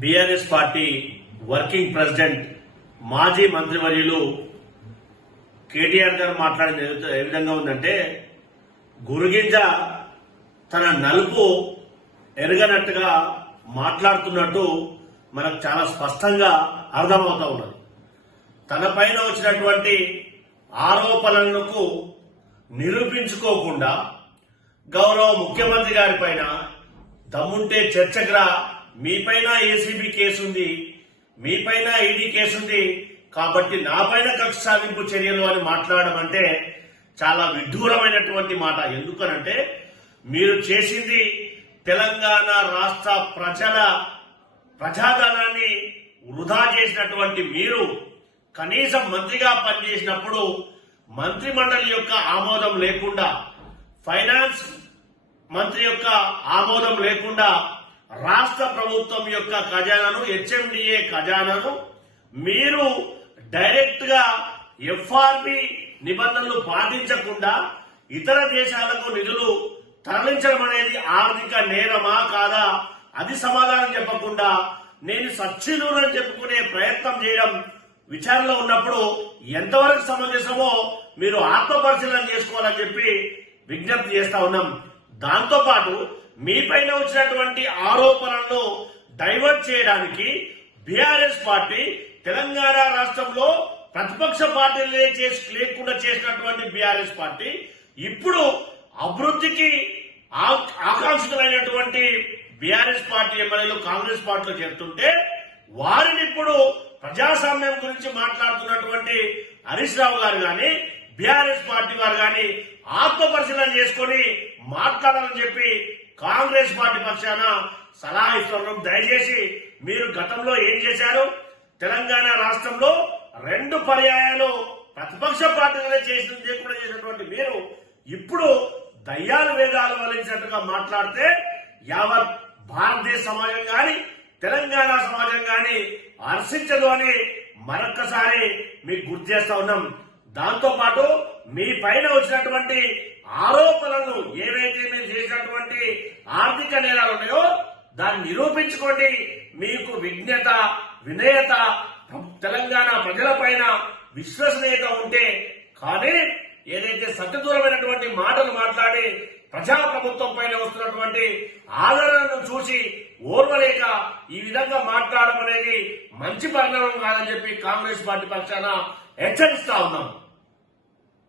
BRS party working president మాజీ మంత్రివర్యులు కేటీఆర్ గారు మాట్లాడిన ఏ విధంగా ఉందంటే, గురుగింజ తన నలుపు ఎరగనట్టుగా మాట్లాడుతున్నట్టు మనకు చాలా స్పష్టంగా అర్థమవుతా ఉన్నది. తన పైన వచ్చినటువంటి ఆరోపణలకు నిరూపించుకోకుండా గౌరవ ముఖ్యమంత్రి గారి పైన దమ్ముంటే చర్చకురా, మీపైన ఏసీబీ కేసుంది, మీపైన ఈడీ కేసుంది కాబట్టి నాపైన కక్ష సాధింపు చర్యలు అని మాట్లాడడం అంటే చాలా విడ్డూరమైనటువంటి మాట. ఎందుకనంటే మీరు చేసింది తెలంగాణ రాష్ట్ర ప్రజల ప్రజాధనాన్ని వృధా చేసినటువంటి మీరు కనీసం మంత్రిగా పనిచేసినప్పుడు మంత్రి మండలి యొక్క ఆమోదం లేకుండా, ఫైనాన్స్ మంత్రి యొక్క ఆమోదం లేకుండా రాష్ట్ర ప్రభుత్వం యొక్క ఖజానాను, హెచ్ఎండిఏ ఖజానాను మీరు డైరెక్ట్ గా ఎఫ్ఆర్బి నిబంధనలు పాటించకుండా ఇతర దేశాలకు నిధులు తరలించడం అనేది ఆర్థిక నేరమా కాదా అది సమాధానం చెప్పకుండా నేను సచ్చినూరని చెప్పుకునే ప్రయత్నం చేయడం విచారణలో ఉన్నప్పుడు ఎంతవరకు సమంజసమో మీరు ఆత్మపరిశీలన చేసుకోవాలని చెప్పి విజ్ఞప్తి చేస్తా ఉన్నాం. దాంతో పాటు మీపైన వచ్చినటువంటి ఆరోపణలను డైవర్ట్ చేయడానికి బీఆర్ఎస్ పార్టీ తెలంగాణ రాష్ట్రంలో ప్రతిపక్ష పార్టీలే లేకుండా చేసినటువంటి బీఆర్ఎస్ పార్టీ ఇప్పుడు అభివృద్ధికి ఆకాంక్షితులైనటువంటి బీఆర్ఎస్ పార్టీ ఎమ్మెల్యేలు కాంగ్రెస్ పార్టీలో చేరుతుంటే వారిని ఇప్పుడు ప్రజాస్వామ్యం గురించి మాట్లాడుతున్నటువంటి హరీష్ రావు గారు గాని బీఆర్ఎస్ పార్టీ వారు గాని ఆత్మపరిశీలన చేసుకుని మాట్లాడాలని చెప్పి కాంగ్రెస్ పార్టీ పక్షాన సలహా ఇస్తున్నాం. దయచేసి మీరు గతంలో ఏం చేశారు? తెలంగాణ రాష్ట్రంలో 2 పర్యాయాలు ప్రతిపక్ష పార్టీలనే చేసినటువంటి మీరు ఇప్పుడు దయ్యాలు వేదాలు వలించినట్టుగా మాట్లాడితే యావత్ భారతదేశ సమాజం గాని తెలంగాణ సమాజం గాని హర్షించదు అని మరొక్కసారి మీకు గుర్తు చేస్తా ఉన్నాం. దాంతో పాటు మీ పైన వచ్చినటువంటి ఆరోపణలను ఏవైతే మీరు చేసినటువంటి ఆర్థిక నేరాలు ఉన్నాయో దాన్ని నిరూపించుకోండి. మీకు విజ్ఞత, వినయత, తెలంగాణ ప్రజల పైన విశ్వసనీయత ఉంటే కానీ ఏదైతే సత్యదూరమైనటువంటి మాటలు మాట్లాడి ప్రజాప్రభుత్వం పైన వస్తున్నటువంటి ఆదరణను చూసి ఓర్వలేక ఈ విధంగా మాట్లాడడం అనేది మంచి పరిణామం కాదని చెప్పి కాంగ్రెస్ పార్టీ పక్షాన హెచ్చరిస్తా ఉన్నాం.